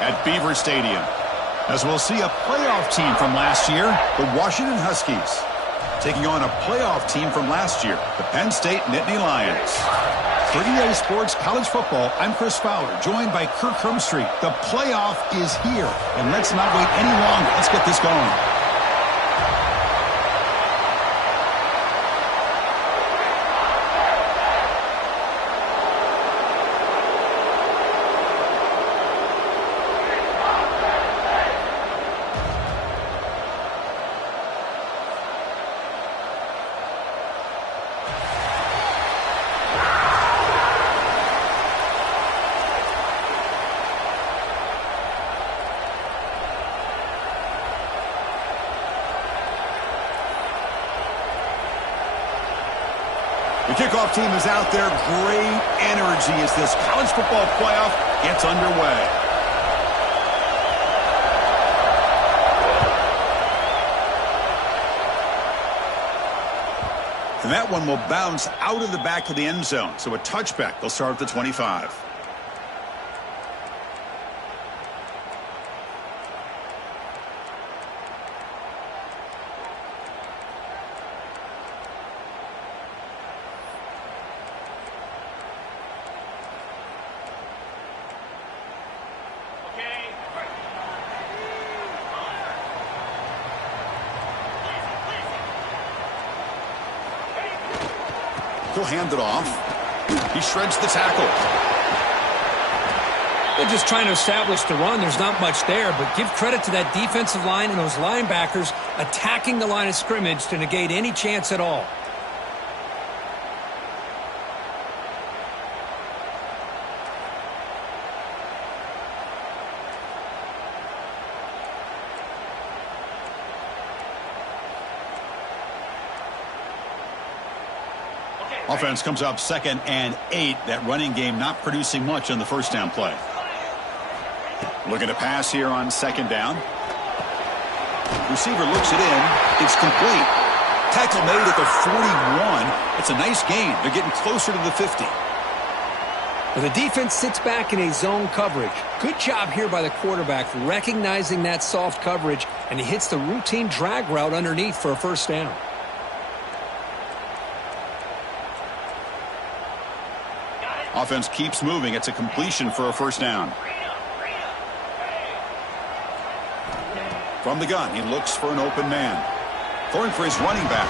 at Beaver Stadium, as we'll see a playoff team from last year, the Washington Huskies, taking on a playoff team from last year, the Penn State Nittany Lions. For EA Sports College Football, I'm Chris Fowler, joined by Kirk Hermstreet. The playoff is here, and let's not wait any longer. Let's get this going. The kickoff team is out there. Great energy as this college football playoff gets underway. And that one will bounce out of the back of the end zone. So a touchback. They'll start at the 25. He'll hand it off. He shreds the tackle. They're just trying to establish the run. There's not much there, but give credit to that defensive line and those linebackers attacking the line of scrimmage to negate any chance at all. Offense comes up 2nd and 8. That running game not producing much on the first down play. Looking to pass here on 2nd down. Receiver looks it in. It's complete. Tackle made at the 41. It's a nice gain. They're getting closer to the 50. Well, the defense sits back in a zone coverage. Good job here by the quarterback recognizing that soft coverage, and he hits the routine drag route underneath for a first down. Offense keeps moving. It's a completion for a first down. From the gun, he looks for an open man. Throwing for his running back.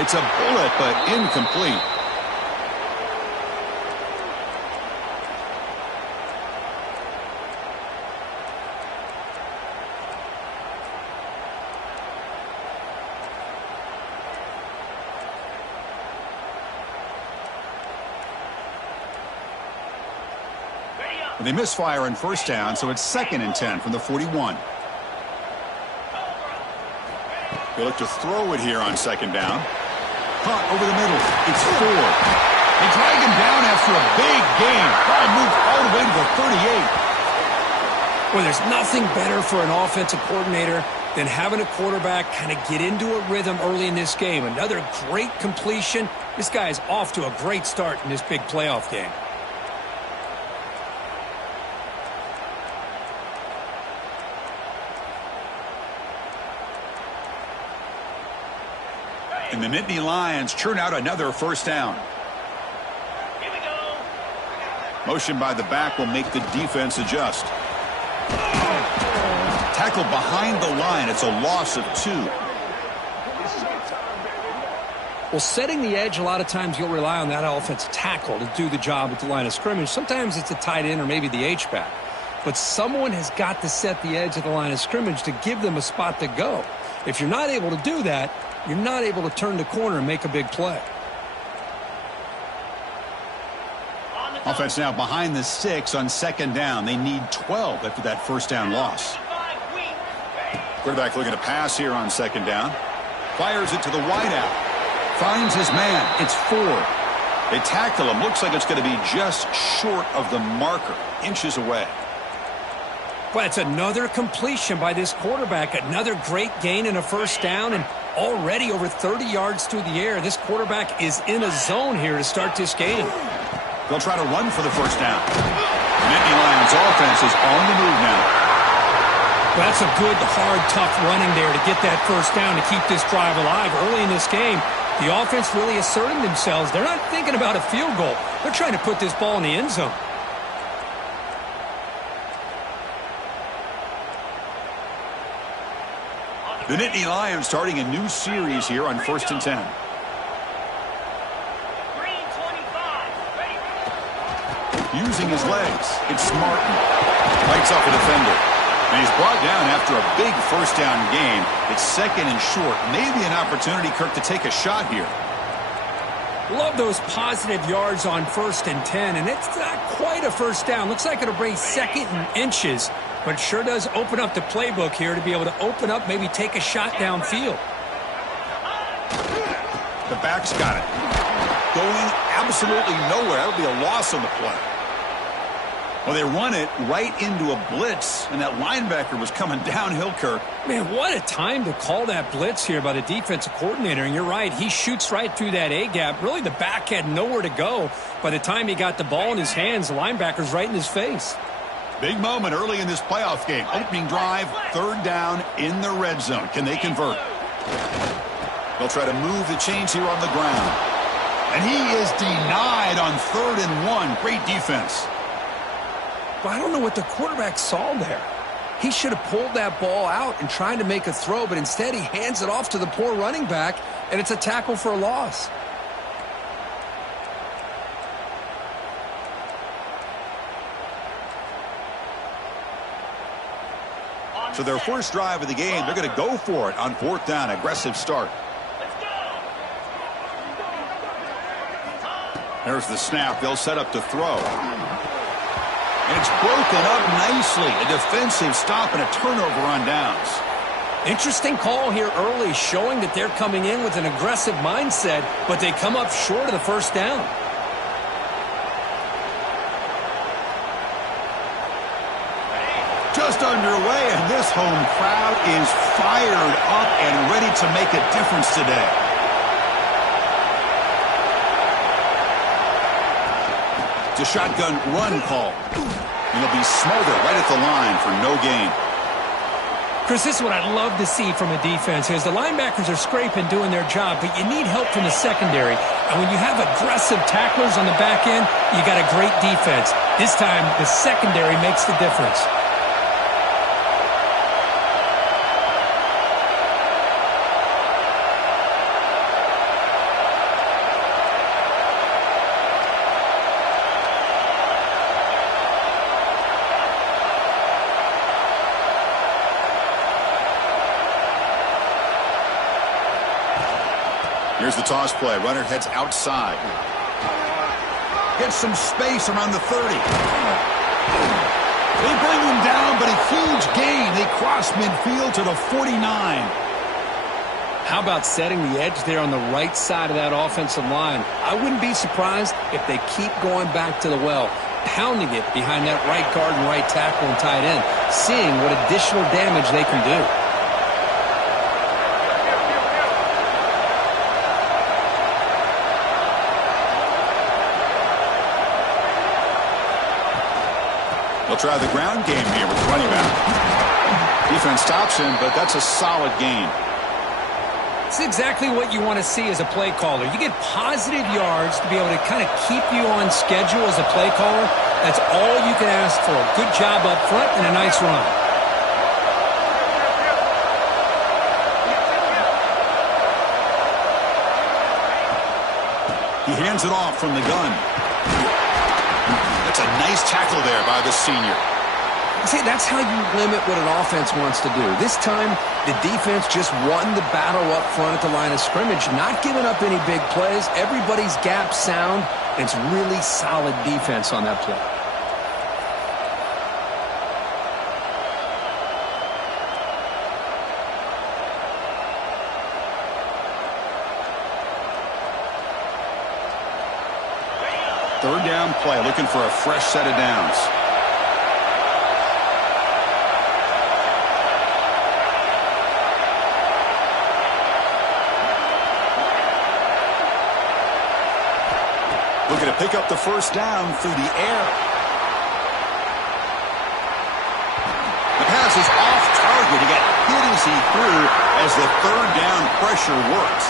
It's a bullet, but incomplete. They misfire on first down, so it's 2nd and 10 from the 41. They look to throw it here on 2nd down. Caught over the middle. It's 4. They drag him down after a big gain. Ball moved all the way to the 38. Well, there's nothing better for an offensive coordinator than having a quarterback kind of get into a rhythm early in this game. Another great completion. This guy is off to a great start in this big playoff game. And the Nittany Lions churn out another first down. Here we go. Motion by the back will make the defense adjust. Tackle behind the line. It's a loss of 2. Well, setting the edge, a lot of times you'll rely on that offensive tackle to do the job at the line of scrimmage. Sometimes it's a tight end or maybe the H-back. But someone has got to set the edge of the line of scrimmage to give them a spot to go. If you're not able to do that, you're not able to turn the corner and make a big play. Offense now behind the 6 on 2nd down. They need 12 after that first down loss. Quarterback looking to pass here on 2nd down. Fires it to the wideout. Finds his man. It's 4. They tackle him. Looks like it's going to be just short of the marker. Inches away. Well, it's another completion by this quarterback. Another great gain in a first down, and already over 30 yards through the air. This quarterback is in a zone here to start this game. They'll try to run for the first down. Nittany Lions offense is on the move now. Well, that's a good, hard, tough running there to get that first down to keep this drive alive. Early in this game, the offense really asserting themselves. They're not thinking about a field goal. They're trying to put this ball in the end zone. The Nittany Lions starting a new series here on 1st and 10. Green 25. Ready. Using his legs, it's Martin. Lights off a defender. And he's brought down after a big first down game. It's 2nd and short. Maybe an opportunity, Kirk, to take a shot here. Love those positive yards on 1st and 10, and it's not quite a first down. Looks like it'll bring 2nd and inches, but it sure does open up the playbook here to be able to open up, maybe take a shot downfield. The back's got it. Going absolutely nowhere. That'll be a loss on the play. Well, they run it right into a blitz, and that linebacker was coming downhill, Kirk. Man, what a time to call that blitz here by the defensive coordinator. And you're right, he shoots right through that A-gap. Really, the back had nowhere to go. By the time he got the ball in his hands, the linebacker's right in his face. Big moment early in this playoff game. Opening drive, 3rd down in the red zone. Can they convert? They'll try to move the chains here on the ground. And he is denied on 3rd and 1. Great defense. But I don't know what the quarterback saw there. He should have pulled that ball out and tried to make a throw, but instead he hands it off to the poor running back, and it's a tackle for a loss. So their first drive of the game, they're going to go for it on 4th down. Aggressive start. Let's go. There's the snap. They'll set up to throw. And it's broken up nicely. A defensive stop and a turnover on downs. Interesting call here early, showing that they're coming in with an aggressive mindset, but they come up short of the first down. Just underway, and this home crowd is fired up and ready to make a difference today. It's a shotgun run call. And he'll be smothered right at the line for no gain. Chris, this is what I'd love to see from a defense is the linebackers are scraping, doing their job, but you need help from the secondary. And when you have aggressive tacklers on the back end, you got a great defense. This time, the secondary makes the difference. Here's the toss play. Runner heads outside. Gets some space around the 30. They bring him down, but a huge gain. They cross midfield to the 49. How about setting the edge there on the right side of that offensive line? I wouldn't be surprised if they keep going back to the well, pounding it behind that right guard and right tackle and tight end, seeing what additional damage they can do. They'll try the ground game here with the running back. Defense stops him, but that's a solid gain. It's exactly what you want to see as a play caller. You get positive yards to be able to kind of keep you on schedule as a play caller. That's all you can ask for. Good job up front and a nice run. He hands it off from the gun. That's a nice tackle there by the senior. See, that's how you limit what an offense wants to do. This time, the defense just won the battle up front at the line of scrimmage, not giving up any big plays. Everybody's gap sound. It's really solid defense on that play. Third down play, looking for a fresh set of downs. Looking to pick up the first down through the air. passes off target. He got hit as he threw as the third down pressure works.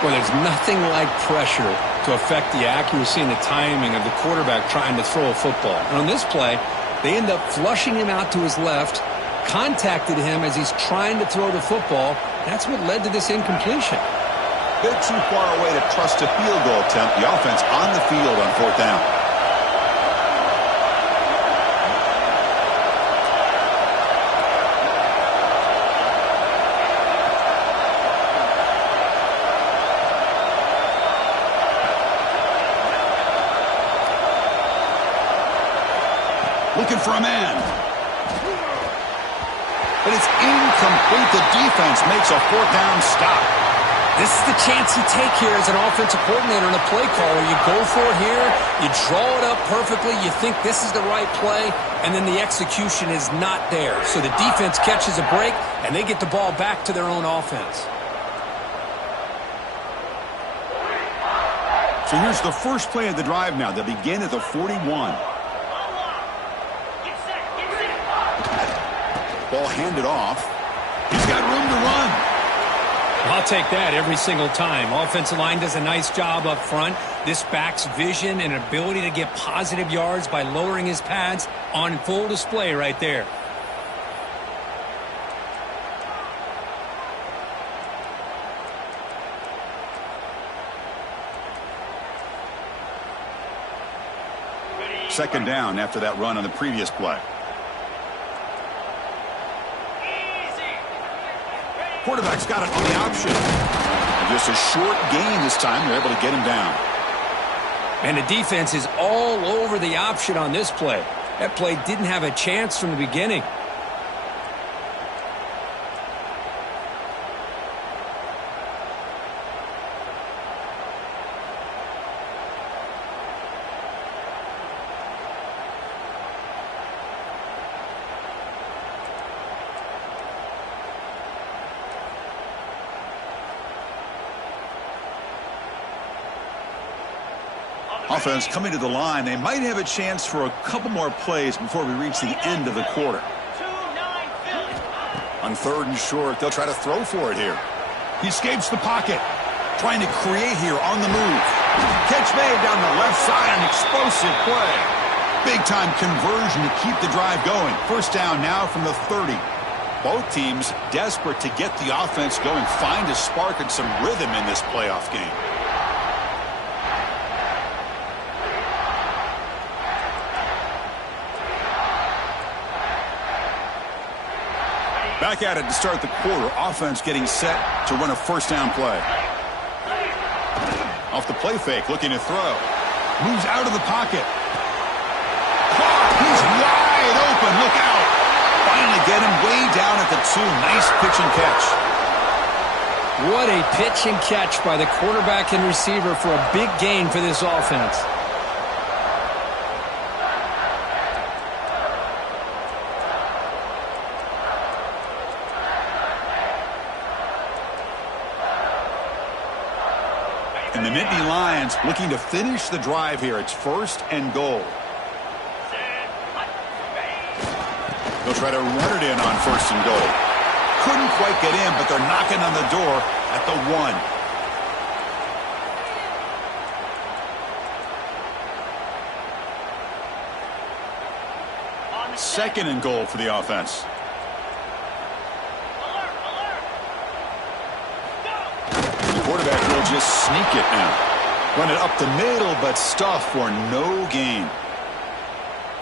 Well, there's nothing like pressure to affect the accuracy and the timing of the quarterback trying to throw a football. And on this play, they end up flushing him out to his left, contacted him as he's trying to throw the football. That's what led to this incompletion. Bit too far away to trust a field goal attempt. The offense on the field on fourth down. Looking for a man. But it's incomplete. The defense makes a fourth down stop. This is the chance you take here as an offensive coordinator and a play caller. You go for it here. You draw it up perfectly. You think this is the right play, and then the execution is not there. So the defense catches a break, and they get the ball back to their own offense. So here's the first play of the drive now. They begin at the 41. Ball handed off. He's got room to run. I'll take that every single time. Offensive line does a nice job up front. This backs vision and ability to get positive yards by lowering his pads on full display right there. Second down after that run on the previous play. Quarterback's got it on the option. And just a short gain this time. They're able to get him down. And the defense is all over the option on this play. That play didn't have a chance from the beginning. Offense coming to the line. They might have a chance for a couple more plays before we reach the end of the quarter. On third and short, they'll try to throw for it here. He escapes the pocket, trying to create here on the move. Catch made down the left side, an explosive play. Big-time conversion to keep the drive going. First down now from the 30. Both teams desperate to get the offense going, find a spark and some rhythm in this playoff game. Back at it to start the quarter. Offense getting set to run a first down play. Off the play fake, looking to throw. Moves out of the pocket. He's wide open. Look out. Finally get him way down at the 2. Nice pitch and catch. What a pitch and catch by the quarterback and receiver for a big gain for this offense. And the Nittany Lions looking to finish the drive here. It's first and goal. They'll try to run it in on first and goal. Couldn't quite get in, but they're knocking on the door at the 1. Second and goal for the offense. Quarterback will just sneak it now. Run it up the middle, but stuff for no gain.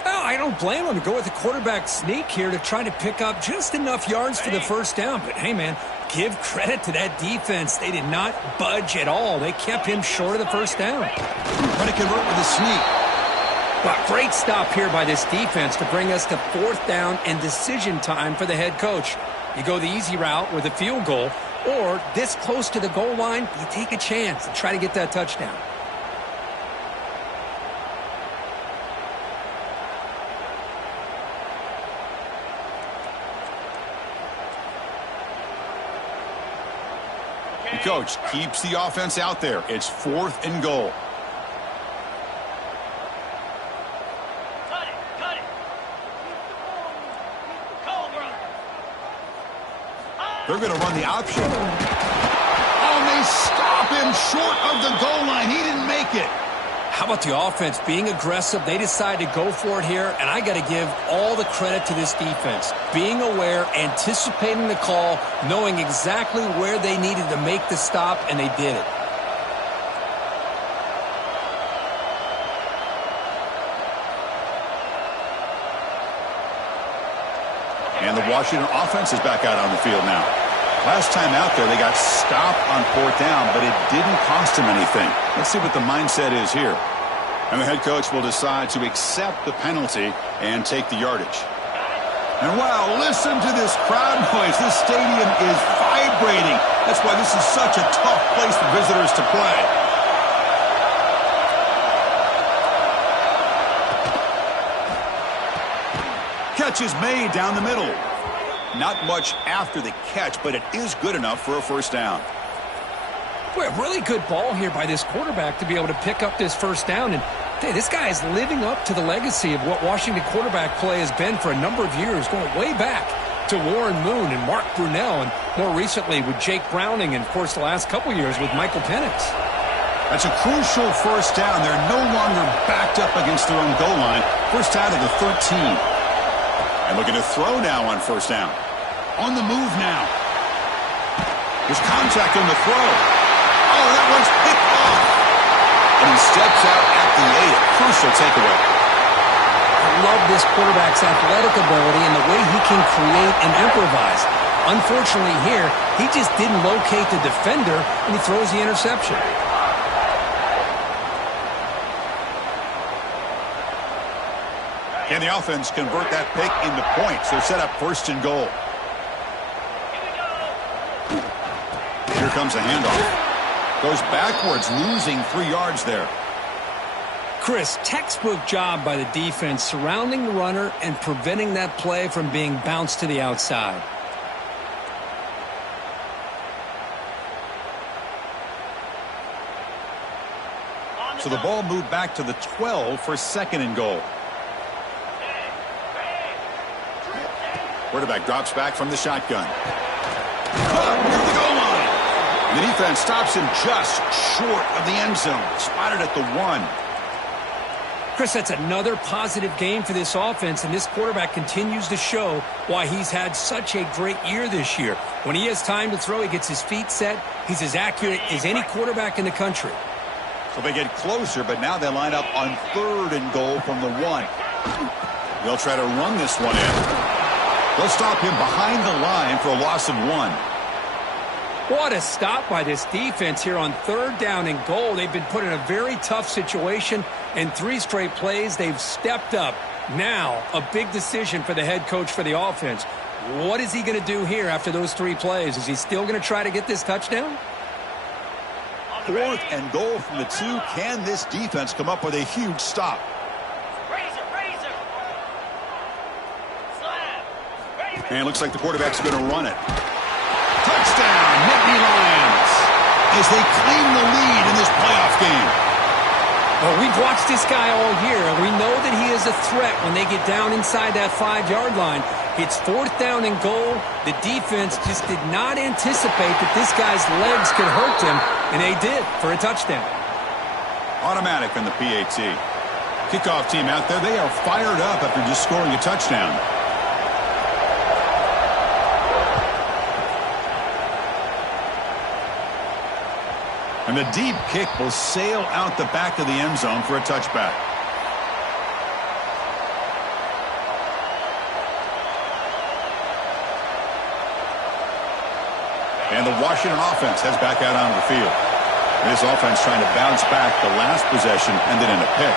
Oh, I don't blame him to go with the quarterback sneak here to try to pick up just enough yards for the first down. But, hey, man, give credit to that defense. They did not budge at all. They kept him short of the first down. Trying to convert with a sneak. Well, great stop here by this defense to bring us to fourth down and decision time for the head coach. You go the easy route with a field goal, or this close to the goal line, you take a chance and try to get that touchdown. The coach keeps the offense out there. It's fourth and goal. Cut it. Cobra. They're going to run the option. Oh, and they stop him short of the goal line. He didn't make it. How about the offense being aggressive? They decided to go for it here, and I got to give all the credit to this defense. Being aware, anticipating the call, knowing exactly where they needed to make the stop, and they did it. And the Washington offense is back out on the field now. Last time out there, they got stopped on 4th down, but it didn't cost them anything. Let's see what the mindset is here. And the head coach will decide to accept the penalty and take the yardage. And wow, listen to this crowd noise. This stadium is vibrating. That's why this is such a tough place for visitors to play. Catch is made down the middle. Not much after the catch, but it is good enough for a first down. Boy, a really good ball here by this quarterback to be able to pick up this first down. And hey, this guy is living up to the legacy of what Washington quarterback play has been for a number of years, going way back to Warren Moon and Mark Brunell, and more recently with Jake Browning, and, of course, the last couple years with Michael Penix. That's a crucial first down. They're no longer backed up against their own goal line. First out of the 13. And looking to throw now on first down. On the move now. There's contact on the throw. Oh, that one's picked off. And he steps out at the 8. A crucial takeaway. I love this quarterback's athletic ability and the way he can create and improvise. Unfortunately here, he just didn't locate the defender, and he throws the interception. Can the offense convert that pick into points? They're set up 1st and goal. Here comes a handoff. Goes backwards, losing 3 yards there. Chris, textbook job by the defense surrounding the runner and preventing that play from being bounced to the outside. So the ball moved back to the 12 for 2nd and goal. Quarterback drops back from the shotgun. Near the goal line. The defense stops him just short of the end zone. Spotted at the 1. Chris, that's another positive game for this offense, and this quarterback continues to show why he's had such a great year this year. When he has time to throw, he gets his feet set. He's as accurate as any quarterback in the country. So they get closer, but now they line up on 3rd and goal from the 1. They'll try to run this one in. They'll stop him behind the line for a loss of 1. What a stop by this defense here on 3rd down and goal. They've been put in a very tough situation. In 3 straight plays, they've stepped up. Now, a big decision for the head coach for the offense. What is he going to do here after those 3 plays? Is he still going to try to get this touchdown? 4th and goal from the 2. Can this defense come up with a huge stop? And it looks like the quarterback's going to run it. Touchdown, Nittany Lions, as they claim the lead in this playoff game. Well, we've watched this guy all year, and we know that he is a threat when they get down inside that 5-yard line. It's 4th down and goal. The defense just did not anticipate that this guy's legs could hurt him, and they did for a touchdown. Automatic on the PAT. Kickoff team out there, they are fired up after just scoring a touchdown. And the deep kick will sail out the back of the end zone for a touchback. And the Washington offense heads back out onto the field. This offense trying to bounce back. The last possession ended in a pick.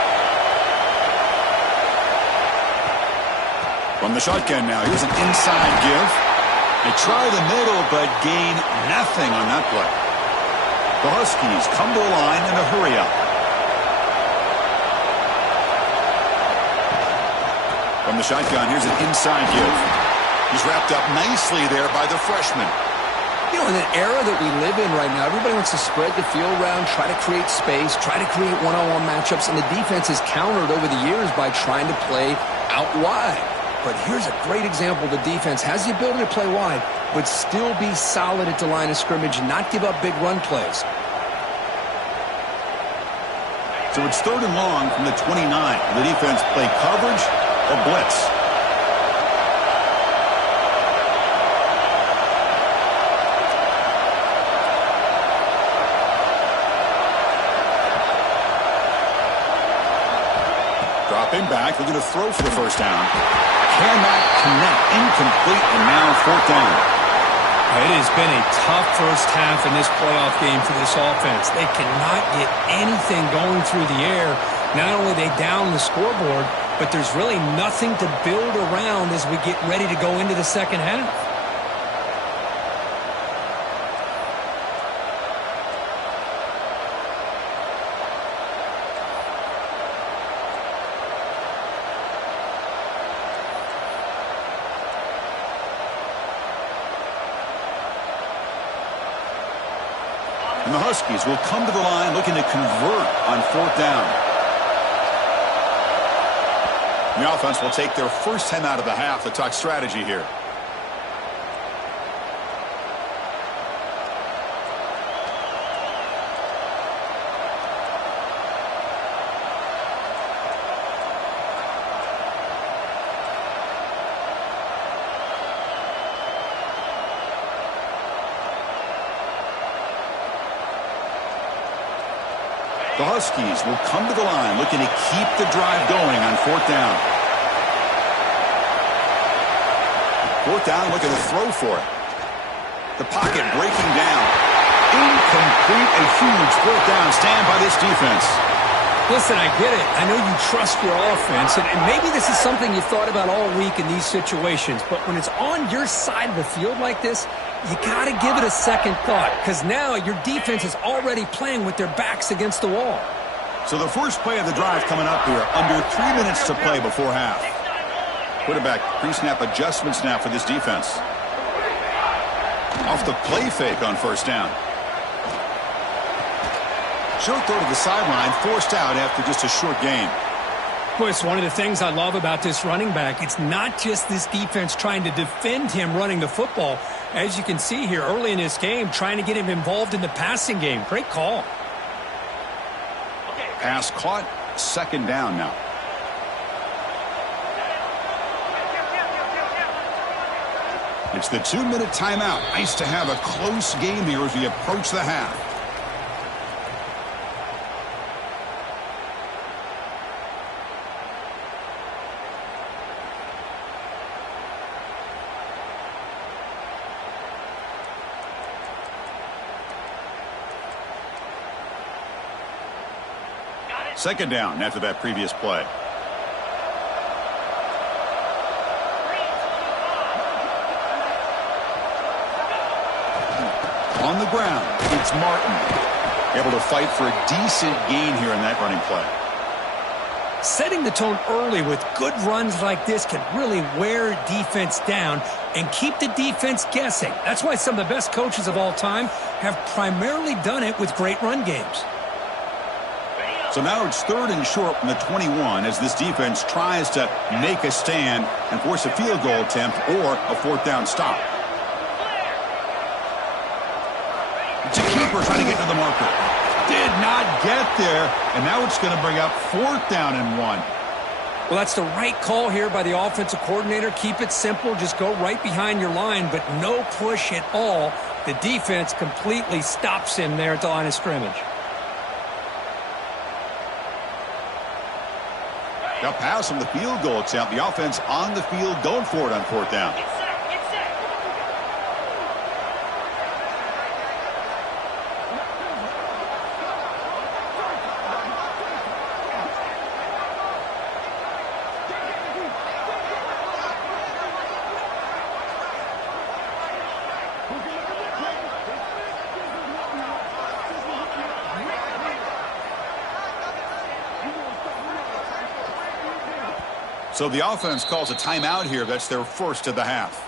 From the shotgun now, here's an inside give. They try the middle, but gain nothing on that play. The Huskies come to the line in a hurry-up. From the shotgun, here's an inside give. He's wrapped up nicely there by the freshman. You know, in an era that we live in right now, everybody wants to spread the field around, try to create space, try to create one-on-one matchups, and the defense has countered over the years by trying to play out wide. but here's a great example. The defense has the ability to play wide, but still be solid at the line of scrimmage and not give up big run plays. So it's 3rd and long from the 29. Will the defense play coverage or blitz? Dropping back, looking to throw for the first down. Cannot connect, incomplete, and now 4th down. It has been a tough first half in this playoff game for this offense. They cannot get anything going through the air. Not only they down the scoreboard, but there's really nothing to build around as we get ready to go into the second half. And the Huskies will come to the line looking to convert on 4th down. The offense will take their first 10 out of the half to talk strategy here. The Huskies will come to the line looking to keep the drive going on 4th down. 4th down, looking to throw for it. The pocket breaking down. Incomplete, a huge 4th down stand by this defense. Listen, I get it. I know you trust your offense, and maybe this is something you've thought about all week in these situations, but when it's on your side of the field like this, you got to give it a second thought, because now your defense is already playing with their backs against the wall. So the first play of the drive coming up here, under 3 minutes to play before half. Quarterback pre-snap adjustments now for this defense. Off the play fake on 1st down. Short throw to the sideline, forced out after just a short gain. Boy, it's one of the things I love about this running back. It's not just this defense trying to defend him running the football. As you can see here early in this game, trying to get him involved in the passing game. Great call. Pass caught, 2nd down now. It's the 2-minute timeout. Nice to have a close game here as we approach the half. Second down after that previous play. On the ground, it's Martin. Able to fight for a decent gain here in that running play. Setting the tone early with good runs like this can really wear defense down and keep the defense guessing. That's why some of the best coaches of all time have primarily done it with great run games. So now it's 3rd and short from the 21 as this defense tries to make a stand and force a field goal attempt or a 4th down stop. It's a keeper trying to get to the marker. Did not get there, and now it's going to bring up 4th down and 1. Well, that's the right call here by the offensive coordinator. Keep it simple. Just go right behind your line, but no push at all. The defense completely stops him there at the line of scrimmage. Now pass from the field goal attempt. The offense on the field going for it on 4th down. So the offense calls a timeout here. That's their first of the half.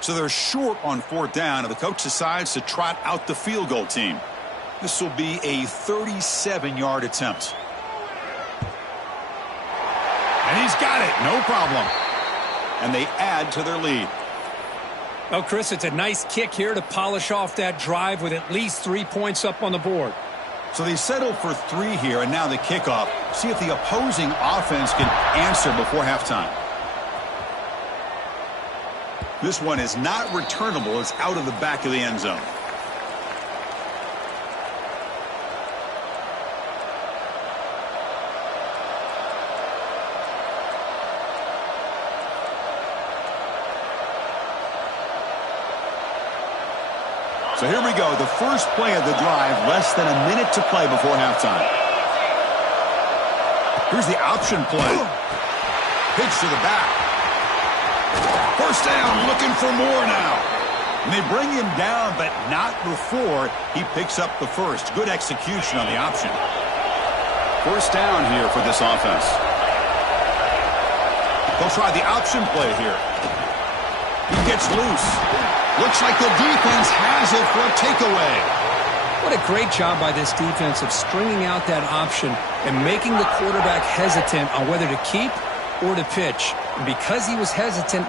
So they're short on 4th down, and the coach decides to trot out the field goal team. This will be a 37-yard attempt. And he's got it. No problem. And they add to their lead. Well, Chris, it's a nice kick here to polish off that drive with at least 3 points up on the board. So they settle for 3 here, and now the kickoff. See if the opposing offense can answer before halftime. This one is not returnable. It's out of the back of the end zone. So here we go, the first play of the drive, less than a minute to play before halftime. Here's the option play. Pitch to the back. First down, looking for more now. And they bring him down, but not before he picks up the first. Good execution on the option. First down here for this offense. They'll try the option play here. He gets loose. Looks like the defense has it for a takeaway. What a great job by this defense of stringing out that option and making the quarterback hesitant on whether to keep or to pitch. And because he was hesitant,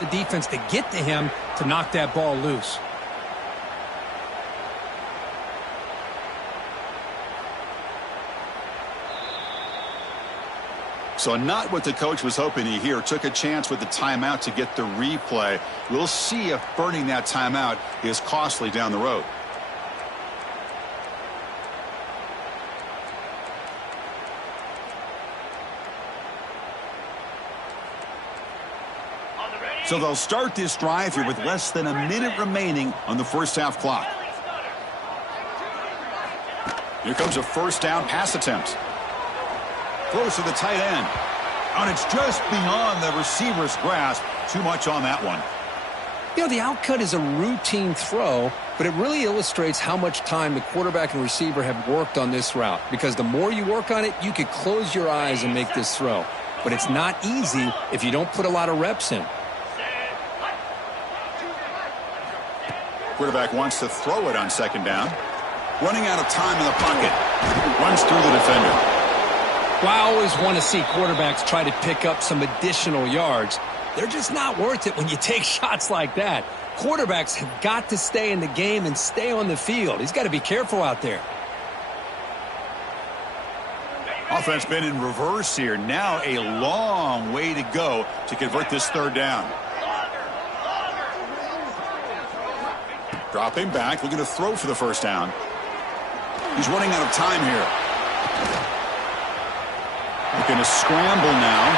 the defense to get to him to knock that ball loose. So not what the coach was hoping to hear. Took a chance with the timeout to get the replay. We'll see if burning that timeout is costly down the road. So they'll start this drive here with less than a minute remaining on the first half clock. Here comes a first down pass attempt. Throws to the tight end. And it's just beyond the receiver's grasp. Too much on that one. You know, the outcut is a routine throw, but it really illustrates how much time the quarterback and receiver have worked on this route. Because the more you work on it, you could close your eyes and make this throw. But it's not easy if you don't put a lot of reps in. Quarterback wants to throw it on second down. Running out of time in the pocket. Runs through the defender. Well, I always want to see quarterbacks try to pick up some additional yards. They're just not worth it when you take shots like that. Quarterbacks have got to stay in the game and stay on the field. He's got to be careful out there. Offense been in reverse here. Now a long way to go to convert this third down. Dropping back, looking to throw for the first down. He's running out of time here. Looking to scramble now.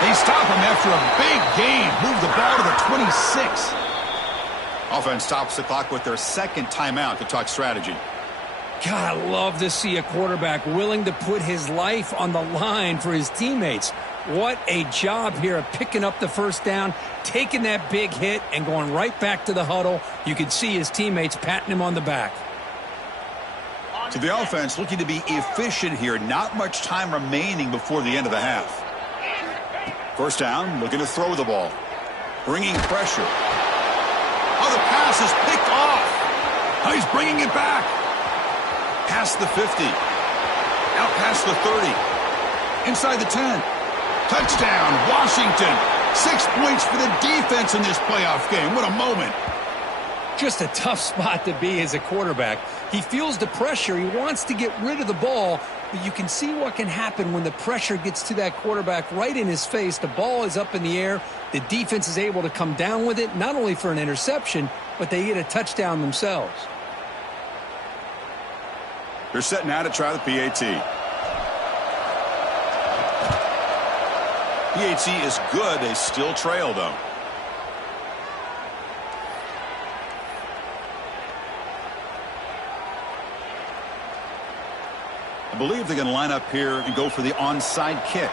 They stop him after a big gain. Move the ball to the 26. Offense stops the clock with their second timeout to talk strategy. God, I love to see a quarterback willing to put his life on the line for his teammates. What a job here of picking up the first down, taking that big hit, and going right back to the huddle. You can see his teammates patting him on the back. To the offense, looking to be efficient here. Not much time remaining before the end of the half. First down, looking to throw the ball. Bringing pressure. Oh, the pass is picked off. Oh, he's bringing it back. Past the 50. Out past the 30. Inside the 10. Touchdown, Washington. 6 points for the defense in this playoff game. What a moment. Just a tough spot to be as a quarterback. He feels the pressure. He wants to get rid of the ball, but you can see what can happen when the pressure gets to that quarterback right in his face. The ball is up in the air. The defense is able to come down with it, not only for an interception, but they get a touchdown themselves. They're setting out to try the PAT. PAT is good. They still trail, though. I believe they're going to line up here and go for the onside kick.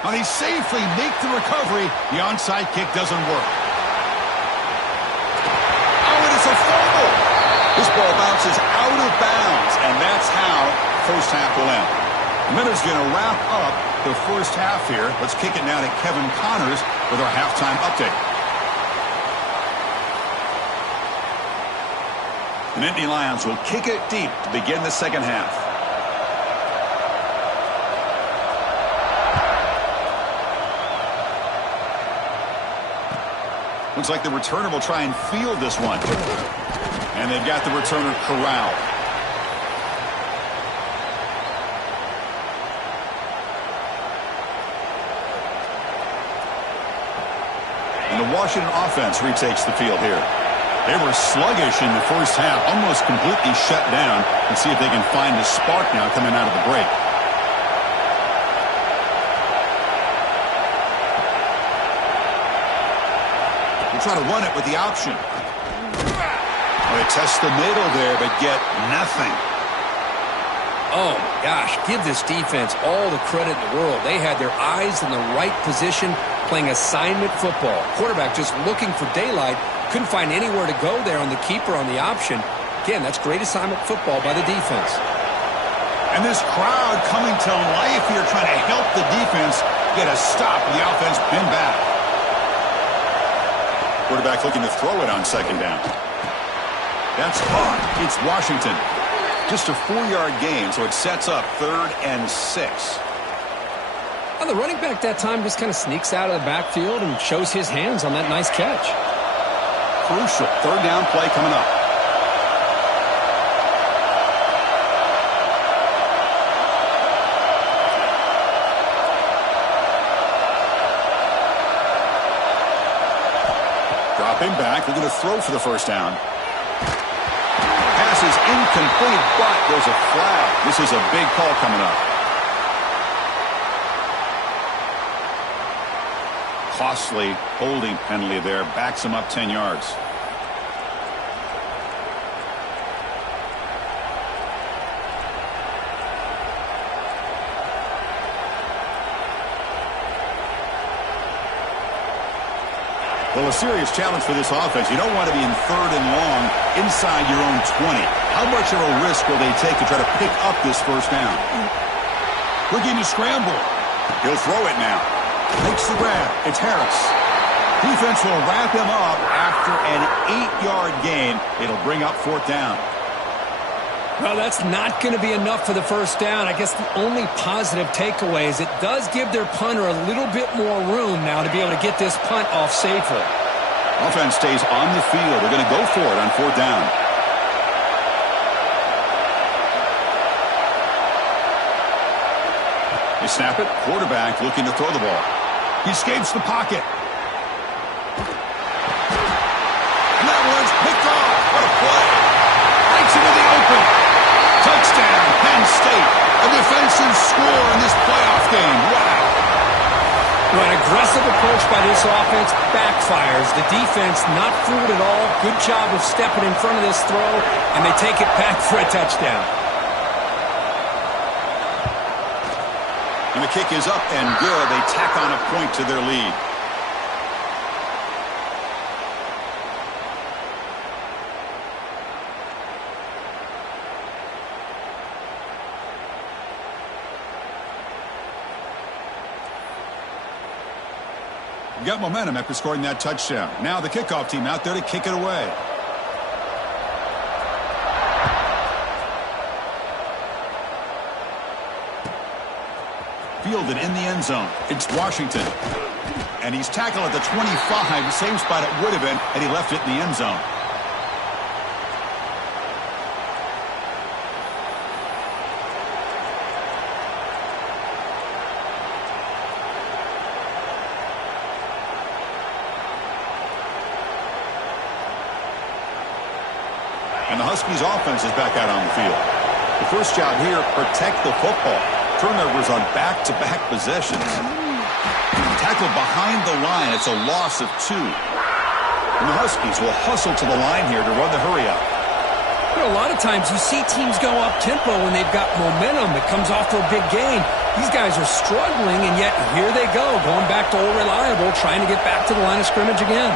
Now they safely make the recovery. The onside kick doesn't work. Oh, and it's a fumble. This ball bounces out out of bounds, and that's how first half will end. The minute's going to wrap up the first half here. Let's kick it now to Kevin Connors with our halftime update. The Nittany Lions will kick it deep to begin the second half. Looks like the returner will try and field this one. And they've got the returner corralled. And the Washington offense retakes the field here. They were sluggish in the first half, almost completely shut down. Let's see if they can find a spark now coming out of the break. We'll try to run it with the option. They test the middle there, but get nothing. Oh, my gosh, give this defense all the credit in the world. They had their eyes in the right position, playing assignment football. Quarterback just looking for daylight. Couldn't find anywhere to go there on the keeper on the option. Again, that's great assignment football by the defense. And this crowd coming to life here, trying to help the defense get a stop with the offense pinned back. Quarterback looking to throw it on second down. That's caught. It's Washington. Just a 4-yard gain, so it sets up 3rd and 6. Well, the running back that time just kind of sneaks out of the backfield and shows his hands on that nice catch. Crucial 3rd down play coming up. Dropping back, looking to throw for the first down. Pass is incomplete, but there's a flag. This is a big call coming up. Costly holding penalty there. Backs him up 10 yards. Well, a serious challenge for this offense. You don't want to be in 3rd and long inside your own 20. How much of a risk will they take to try to pick up this first down? Looking to scramble. He'll throw it now. Makes the grab. It's Harris. Defense will wrap him up after an 8-yard gain. It'll bring up 4th down. Well, that's not going to be enough for the first down. I guess the only positive takeaway is it does give their punter a little bit more room now to be able to get this punt off safely. Offense stays on the field. They're going to go for it on 4th down. They snap it. Quarterback looking to throw the ball. He escapes the pocket. And that one's picked off. What a play. Breaks into the open. Touchdown, Penn State. A defensive score in this playoff game. Wow. Well, an aggressive approach by this offense backfires. The defense not fooled at all. Good job of stepping in front of this throw, and they take it back for a touchdown. And the kick is up and good. They tack on a point to their lead. Got momentum after scoring that touchdown. Now the kickoff team out there to kick it away. Fielded in the end zone. It's Washington. And he's tackled at the 25, the same spot it would have been had he left it in the end zone. And the Huskies offense is back out on the field. The first job here, protect the football. Turnovers on back-to-back possessions. Tackled behind the line. It's a loss of 2. And the Huskies will hustle to the line here to run the hurry up. You know, a lot of times you see teams go up-tempo when they've got momentum that comes off for a big gain. These guys are struggling, and yet here they go, going back to old reliable, trying to get back to the line of scrimmage again.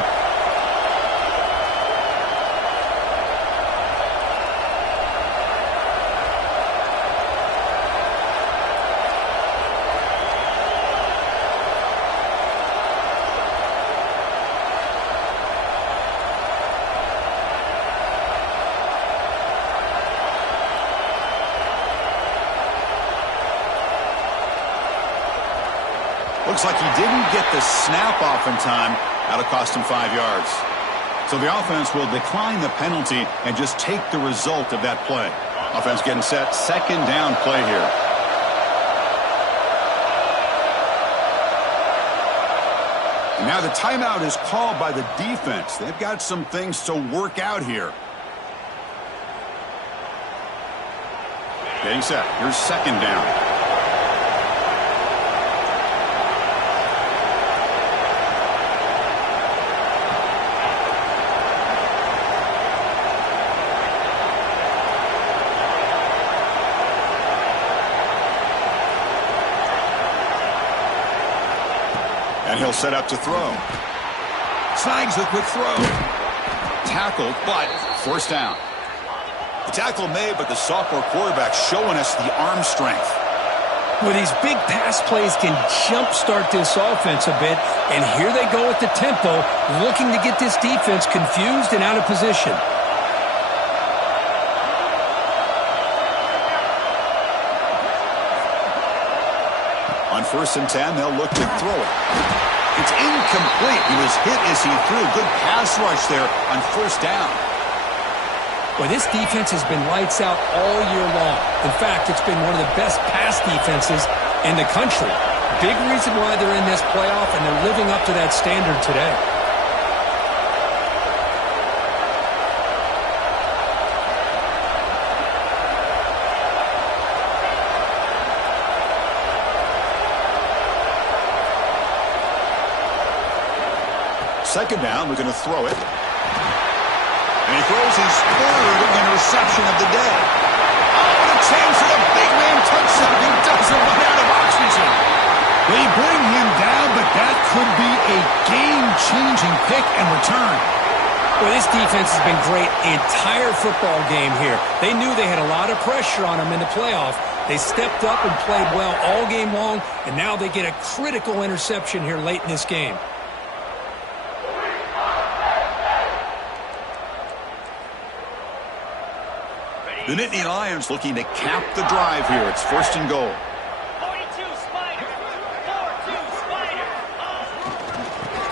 Looks like he didn't get the snap off in time. That'll cost him 5 yards. So the offense will decline the penalty and just take the result of that play. Offense getting set. Second down play here. And now the timeout is called by the defense. They've got some things to work out here. Getting set. Here's second down. And he'll set up to throw. Snags the quick throw. Tackled, but first down. The tackle made, but the sophomore quarterback showing us the arm strength. Well, these big pass plays can jumpstart this offense a bit, and here they go at the tempo, looking to get this defense confused and out of position. On 1st and 10, they'll look to throw it. It's incomplete. He was hit as he threw. Good pass rush there on 1st down. Well, this defense has been lights out all year long. In fact, it's been one of the best pass defenses in the country. Big reason why they're in this playoff, and they're living up to that standard today. Second down, we're going to throw it. And he throws his third interception of the day. Oh, what a chance for the big man touchdown. He doesn't run out of oxygen. They bring him down, but that could be a game-changing pick and return. Well, this defense has been great the entire football game here. They knew they had a lot of pressure on them in the playoff. They stepped up and played well all game long, and now they get a critical interception here late in this game. The Nittany Lions looking to cap the drive here. It's 1st and goal. 42 Spider. 4-2 Spider.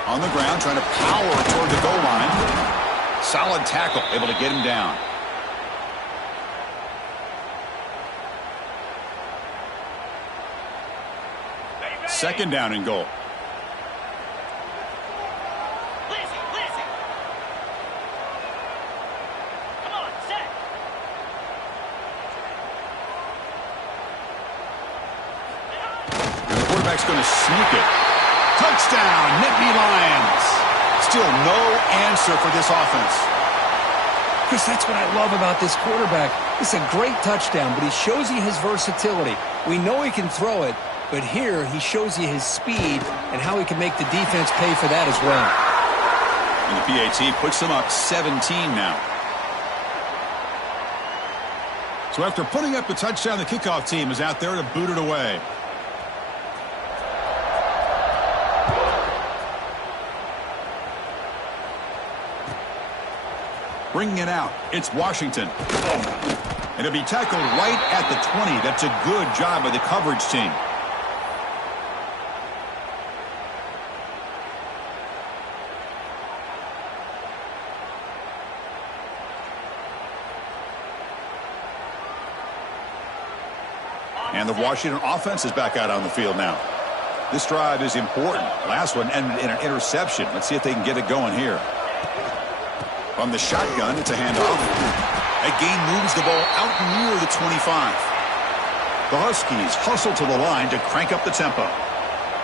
On the ground, trying to power toward the goal line. Solid tackle, able to get him down. Second down and goal. Listen. Come on, set. And the quarterback's going to sneak it. Touchdown, Nittany Lions. Still no answer for this offense. Chris, that's what I love about this quarterback. It's a great touchdown, but he shows you his versatility. We know he can throw it, but here he shows you his speed and how he can make the defense pay for that as well. And the PAT puts them up 17 now. So after putting up a touchdown, the kickoff team is out there to boot it away. Bringing it out, it's Washington. And it'll be tackled right at the 20. That's a good job by the coverage team. And the Washington offense is back out on the field now. This drive is important. Last one ended in an interception. Let's see if they can get it going here. From the shotgun, it's a handoff. That gain moves the ball out near the 25. The Huskies hustle to the line to crank up the tempo.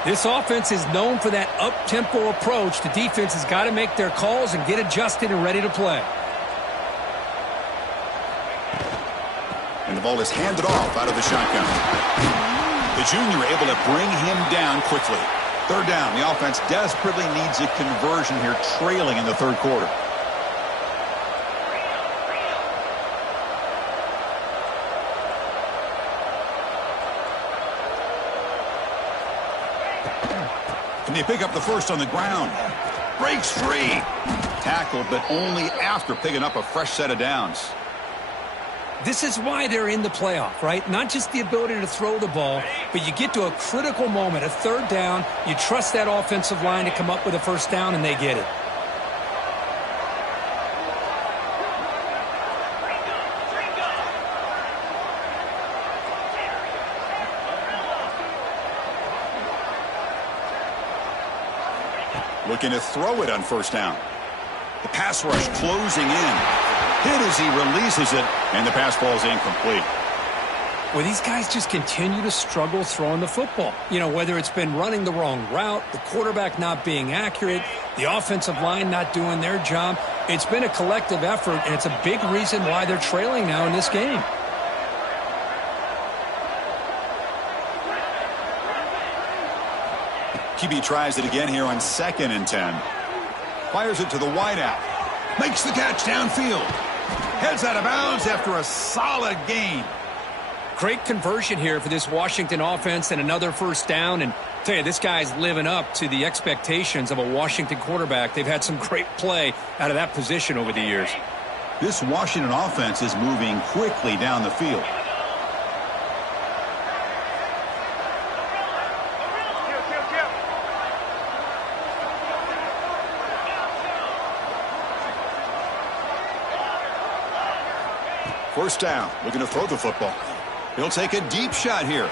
This offense is known for that up-tempo approach. The defense has got to make their calls and get adjusted and ready to play. And the ball is handed off out of the shotgun. The junior able to bring him down quickly. Third down. The offense desperately needs a conversion here, trailing in the third quarter. Can they pick up the first on the ground? Breaks free. Tackled, but only after picking up a fresh set of downs. This is why they're in the playoff, right? Not just the ability to throw the ball, but you get to a critical moment, a third down, you trust that offensive line to come up with a first down, and they get it. Looking to throw it on first down. The pass rush closing in. Hit as he releases it, and the pass ball is incomplete. Well, these guys just continue to struggle throwing the football. You know, whether it's been running the wrong route, the quarterback not being accurate, the offensive line not doing their job. It's been a collective effort, and it's a big reason why they're trailing now in this game. QB tries it again here on 2nd and 10. Fires it to the wideout. Makes the catch downfield. Heads out of bounds after a solid gain. Great conversion here for this Washington offense and another first down. And I tell you, this guy's living up to the expectations of a Washington quarterback. They've had some great play out of that position over the years. This Washington offense is moving quickly down the field. First down, looking to throw the football. He'll take a deep shot here.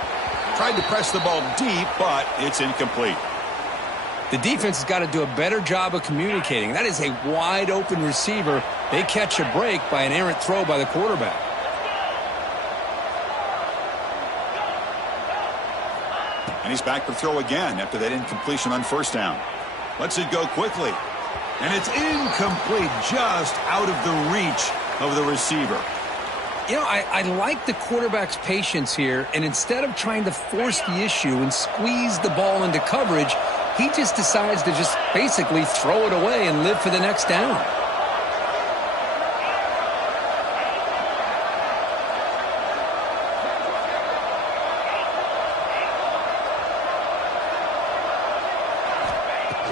Tried to press the ball deep, but it's incomplete. The defense has got to do a better job of communicating. That is a wide open receiver. They catch a break by an errant throw by the quarterback. And he's back to throw again after that incompletion on first down. Lets it go quickly. And it's incomplete, just out of the reach of the receiver. You know, I like the quarterback's patience here, and instead of trying to force the issue and squeeze the ball into coverage, he just decides to just basically throw it away and live for the next down.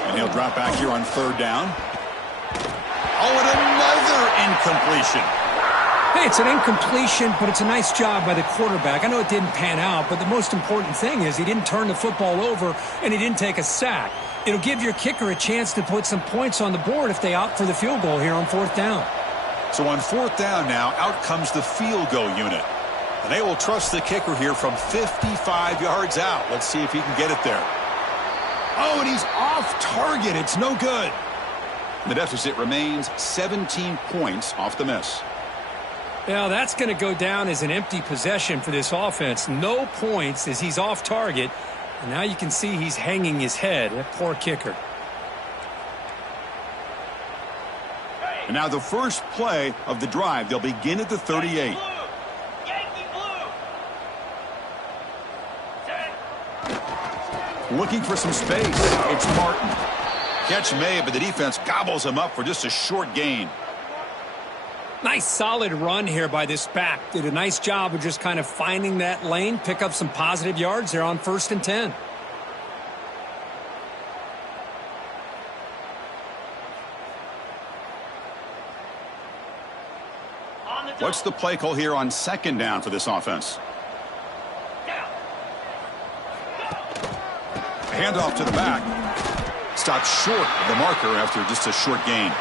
And he'll drop back here on third down. Oh, and another incompletion. Hey, it's an incompletion, but it's a nice job by the quarterback. I know it didn't pan out, but the most important thing is he didn't turn the football over and he didn't take a sack. It'll give your kicker a chance to put some points on the board if they opt for the field goal here on fourth down. So on fourth down now, out comes the field goal unit. And they will trust the kicker here from 55 yards out. Let's see if he can get it there. Oh, and he's off target. It's no good. The deficit remains 17 points off the miss. Now, that's going to go down as an empty possession for this offense. No points as he's off target. And now you can see he's hanging his head. That poor kicker. And now the first play of the drive. They'll begin at the 38. Yankee blue. Looking for some space. It's Martin. Catch made, but the defense gobbles him up for just a short gain. Nice solid run here by this back. Did a nice job of just kind of finding that lane, pick up some positive yards there on 1st and 10. What's the play call here on 2nd down for this offense? Handoff to the back. Stopped short of the marker after just a short gain.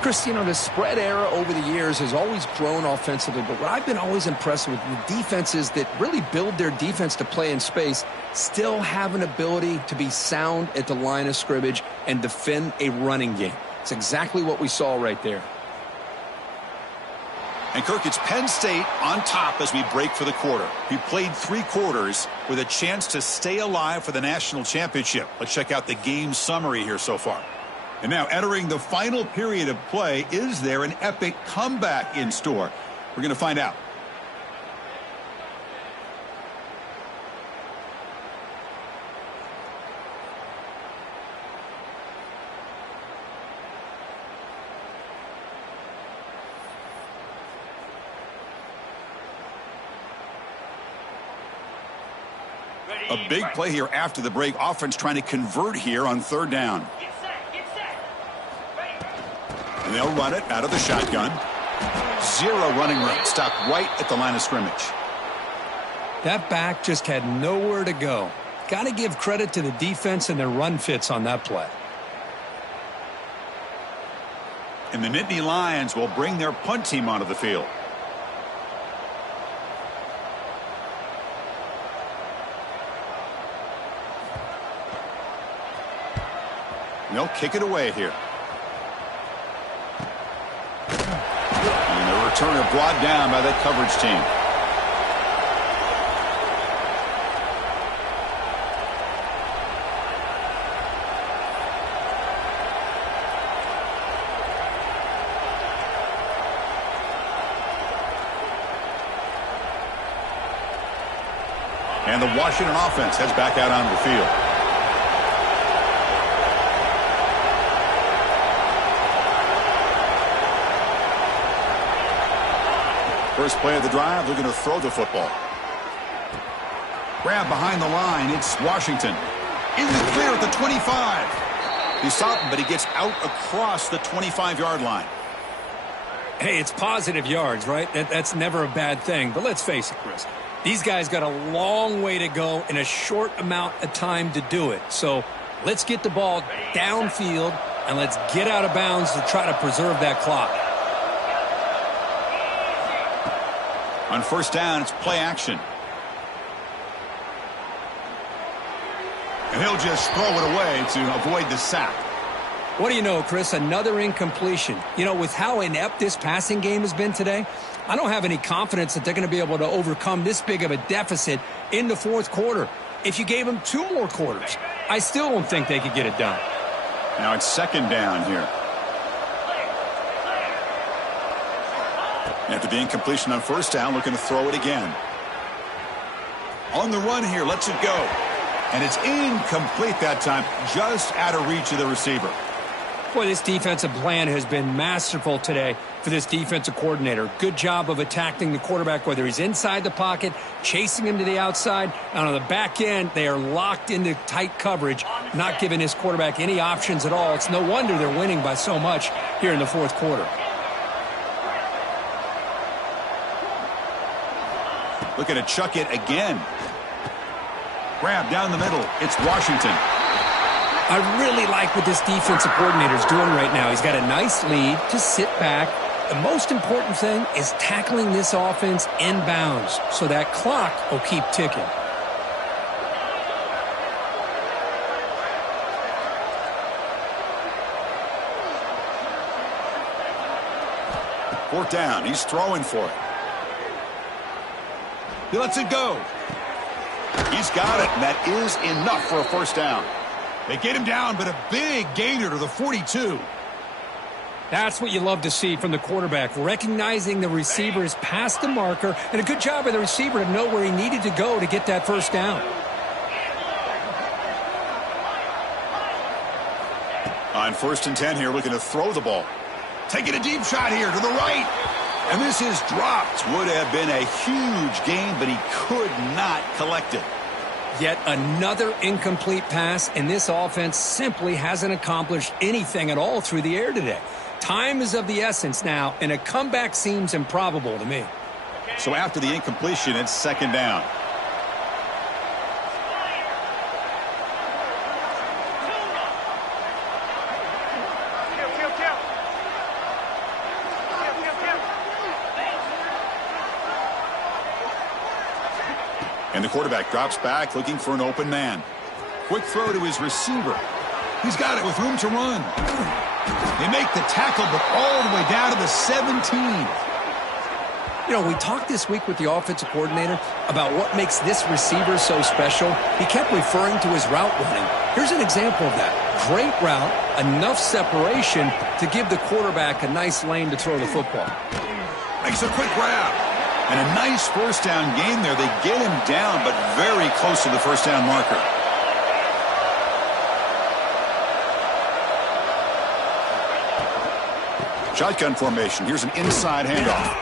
Chris, you know, the spread era over the years has always grown offensively, but what I've been always impressed with the defenses that really build their defense to play in space still have an ability to be sound at the line of scrimmage and defend a running game. It's exactly what we saw right there. And Kirk, it's Penn State on top as we break for the quarter. We played 3 quarters with a chance to stay alive for the national championship. Let's check out the game summary here so far. And now entering the final period of play, is there an epic comeback in store? We're going to find out. A big play here after the break. Offense trying to convert here on 3rd down. Get set, get set. Ready. And they'll run it out of the shotgun. Zero running room. Stopped right at the line of scrimmage. That back just had nowhere to go. Got to give credit to the defense and their run fits on that play. And the Nittany Lions will bring their punt team onto the field. They'll kick it away here. And the returner brought down by that coverage team. And the Washington offense heads back out onto the field. First play of the drive, they're going to throw the football. Grab behind the line, it's Washington. In the clear at the 25. He stopped him, but he gets out across the 25-yard line. Hey, it's positive yards, right? That's never a bad thing. But let's face it, Chris. These guys got a long way to go in a short amount of time to do it. So let's get the ball downfield, and let's get out of bounds to try to preserve that clock. On first down, it's play action. And he'll just throw it away to avoid the sack. What do you know, Chris? Another incompletion. You know, with how inept this passing game has been today, I don't have any confidence that they're going to be able to overcome this big of a deficit in the fourth quarter. If you gave them 2 more quarters, I still don't think they could get it done. Now it's second down here. After the incompletion on first down, looking to throw it again. On the run here, lets it go. And it's incomplete that time, just out of reach of the receiver. Boy, this defensive plan has been masterful today for this defensive coordinator. Good job of attacking the quarterback, whether he's inside the pocket, chasing him to the outside, and on the back end, they are locked into tight coverage, not giving this quarterback any options at all. It's no wonder they're winning by so much here in the fourth quarter. Looking to chuck it again. Grab down the middle. It's Washington. I really like what this defensive coordinator is doing right now. He's got a nice lead to sit back. The most important thing is tackling this offense inbounds so that clock will keep ticking. Fourth down. He's throwing for it. He lets it go. He's got it, and that is enough for a first down. They get him down, but a big gainer to the 42. That's what you love to see from the quarterback, recognizing the receiver is past the marker, and a good job by the receiver to know where he needed to go to get that first down. On 1st and 10 here, looking to throw the ball. Taking a deep shot here to the right. And this is dropped. Would have been a huge gain, but he could not collect it. Yet another incomplete pass, and this offense simply hasn't accomplished anything at all through the air today. Time is of the essence now, and a comeback seems improbable to me. So after the incompletion, it's second down. And the quarterback drops back, looking for an open man. Quick throw to his receiver. He's got it with room to run. They make the tackle, but all the way down to the 17. You know, we talked this week with the offensive coordinator about what makes this receiver so special. He kept referring to his route running. Here's an example of that. Great route, enough separation to give the quarterback a nice lane to throw the football. Makes a quick grab. And a nice first down gain there. They get him down, but very close to the first down marker. Shotgun formation. Here's an inside handoff.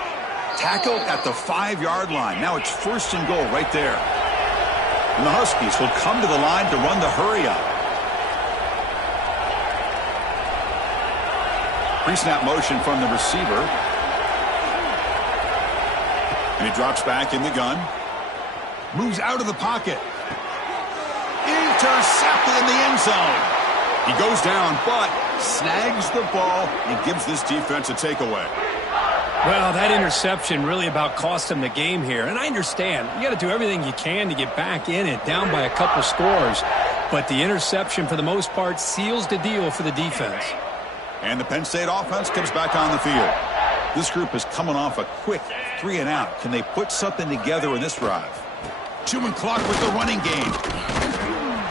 Tackled at the 5-yard line. Now it's 1st and goal right there. And the Huskies will come to the line to run the hurry up. Pre-snap motion from the receiver. And he drops back in the gun. Moves out of the pocket. Intercepted in the end zone. He goes down, but snags the ball and gives this defense a takeaway. Well, that interception really about cost him the game here. And I understand. You got to do everything you can to get back in it, down by a couple scores. But the interception, for the most part, seals the deal for the defense. And the Penn State offense comes back on the field. This group is coming off a quick 3-and-out. Can they put something together in this drive? Chewing clock with the running game.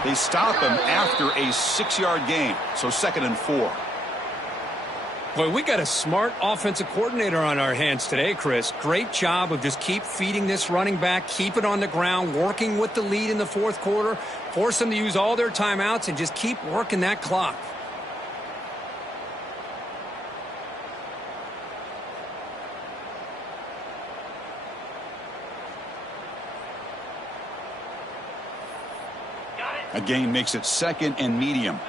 They stop him after a 6-yard gain, so 2nd and 4. Boy, we got a smart offensive coordinator on our hands today, Chris. Great job of just keep feeding this running back, keep it on the ground, working with the lead in the fourth quarter, force them to use all their timeouts, and just keep working that clock. A gain makes it 2nd and medium.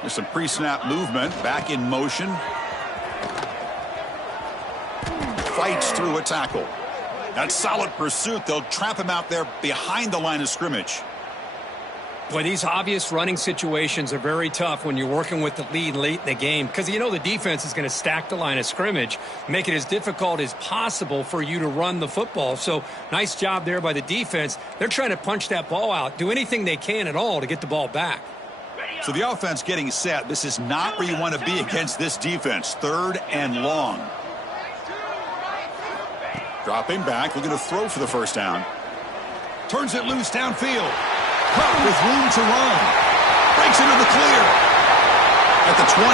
There's some pre-snap movement, back in motion. Fights through a tackle. That solid pursuit. They'll trap him out there behind the line of scrimmage. Boy, these obvious running situations are very tough when you're working with the lead late in the game because you know the defense is going to stack the line of scrimmage, make it as difficult as possible for you to run the football. So nice job there by the defense. They're trying to punch that ball out, do anything they can at all to get the ball back. So the offense getting set. This is not where you want to be against this defense. 3rd and long. Dropping back, looking to throw for the first down. Turns it loose downfield. Caught with room to run. Breaks into the clear. At the 20.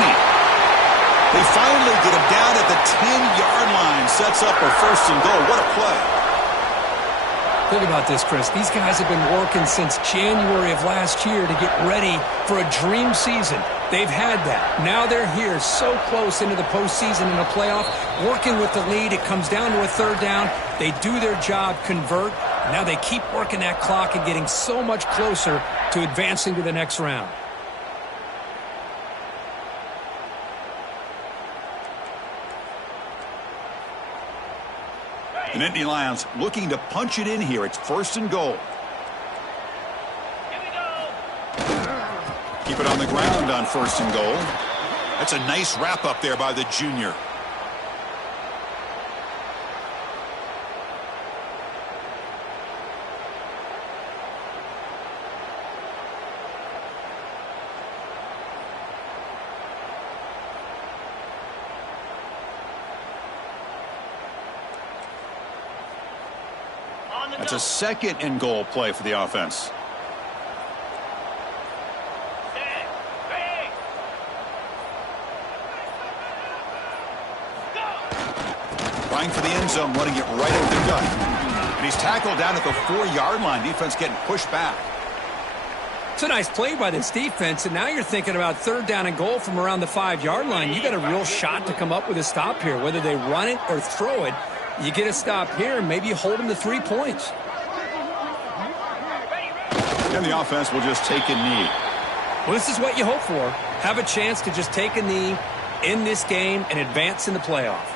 They finally get him down at the 10-yard line. Sets up a 1st and goal. What a play. Think about this, Chris. These guys have been working since January of last year to get ready for a dream season. They've had that. Now they're here so close into the postseason and the playoff, working with the lead. It comes down to a 3rd down. They do their job, convert. Now they keep working that clock and getting so much closer to advancing to the next round. The Nittany Lions looking to punch it in here. It's 1st and goal. Here we go. Keep it on the ground on 1st and goal. That's a nice wrap up there by the junior. That's a 2nd and goal play for the offense. Trying for the end zone, running it right over the gut. And he's tackled down at the 4-yard line. Defense getting pushed back. It's a nice play by this defense, and now you're thinking about 3rd down and goal from around the 5-yard line. You got a real shot to come up with a stop here. Whether they run it or throw it, you get a stop here, and maybe you hold them to 3 points. And the offense will just take a knee. Well, this is what you hope for. Have a chance to just take a knee in this game and advance in the playoff.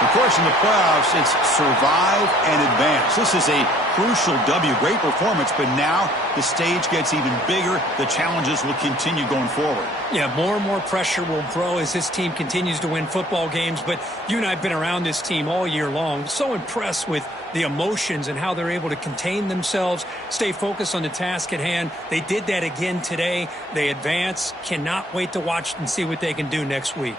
Of course, in the playoffs, it's survive and advance. This is a crucial W. Great performance, but now the stage gets even bigger. The challenges will continue going forward. Yeah, more and more pressure will grow as this team continues to win football games. But you and I have been around this team all year long. So impressed with the emotions and how they're able to contain themselves, stay focused on the task at hand. They did that again today. They advance. Cannot wait to watch and see what they can do next week.